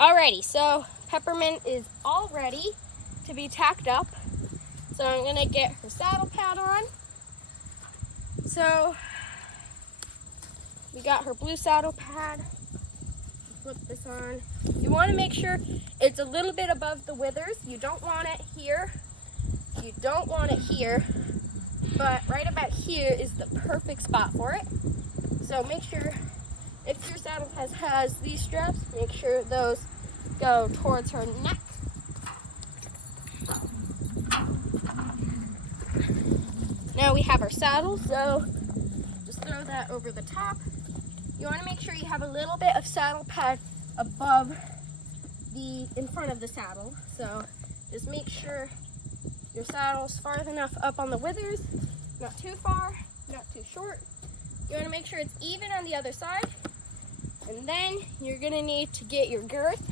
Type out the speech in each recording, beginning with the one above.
Alrighty, so Peppermint is all ready to be tacked up. So I'm gonna get her saddle pad on. So we got her blue saddle pad. Flip this on. You want to make sure it's a little bit above the withers. You don't want it here. You don't want it here. But right about here is the perfect spot for it. So make sure, if your saddle has these straps, make sure those go towards her neck. Now we have our saddle, so just throw that over the top. You want to make sure you have a little bit of saddle pad above in front of the saddle. So just make sure your saddle's far enough up on the withers, not too far, not too short. You want to make sure it's even on the other side. And then you're going to need to get your girth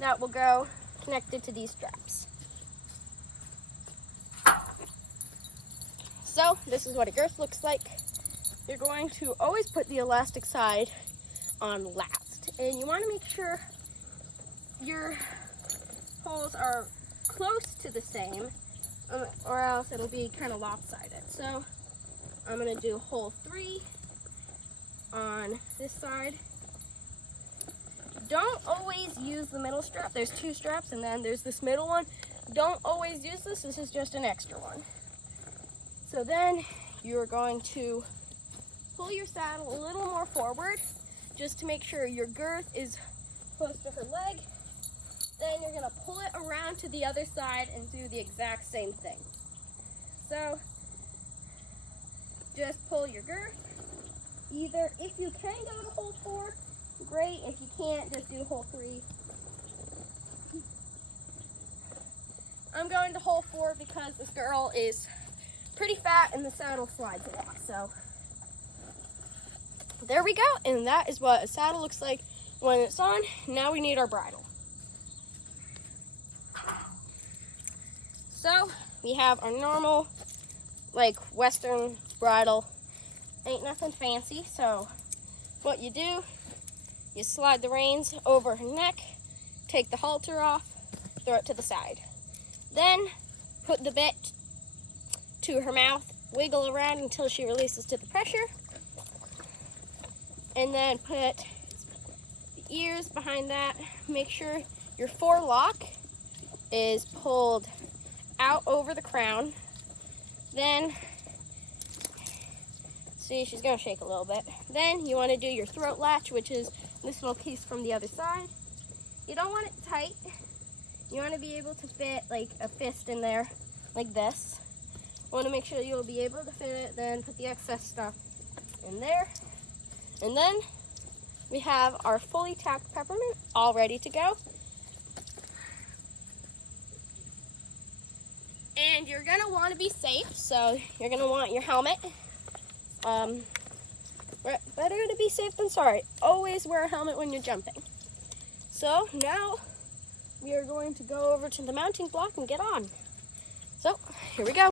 that will go connected to these straps. So this is what a girth looks like. You're going to always put the elastic side on last. And you want to make sure your holes are close to the same, or else it'll be kind of lopsided. So I'm going to do hole 3 on this side. Don't always use the middle strap. There's 2 straps and then there's this middle one. Don't always use this. This is just an extra one. So then you're going to pull your saddle a little more forward just to make sure your girth is close to her leg. Then you're going to pull it around to the other side and do the exact same thing. So just pull your girth. Either, if you can go to hole 4, great. If you can't, just do hole 3. I'm going to hole 4 because this girl is pretty fat and the saddle slides a lot. So there we go, and that is what a saddle looks like when it's on. Now we need our bridle. So we have our normal, like, Western bridle. Ain't nothing fancy. So what you do, you slide the reins over her neck, take the halter off, throw it to the side. Then put the bit to her mouth, wiggle around until she releases to the pressure, and then put the ears behind that. Make sure your forelock is pulled out over the crown. Then, see, she's gonna shake a little bit. Then you want to do your throat latch, which is this little piece from the other side. You don't want it tight. You want to be able to fit like a fist in there, like this. Want to make sure you'll be able to fit it, then put the excess stuff in there. And then we have our fully tacked Peppermint all ready to go. And you're going to want to be safe, so you're going to want your helmet. Better to be safe than sorry. Always wear a helmet when you're jumping. So now we are going to go over to the mounting block and get on. So here we go.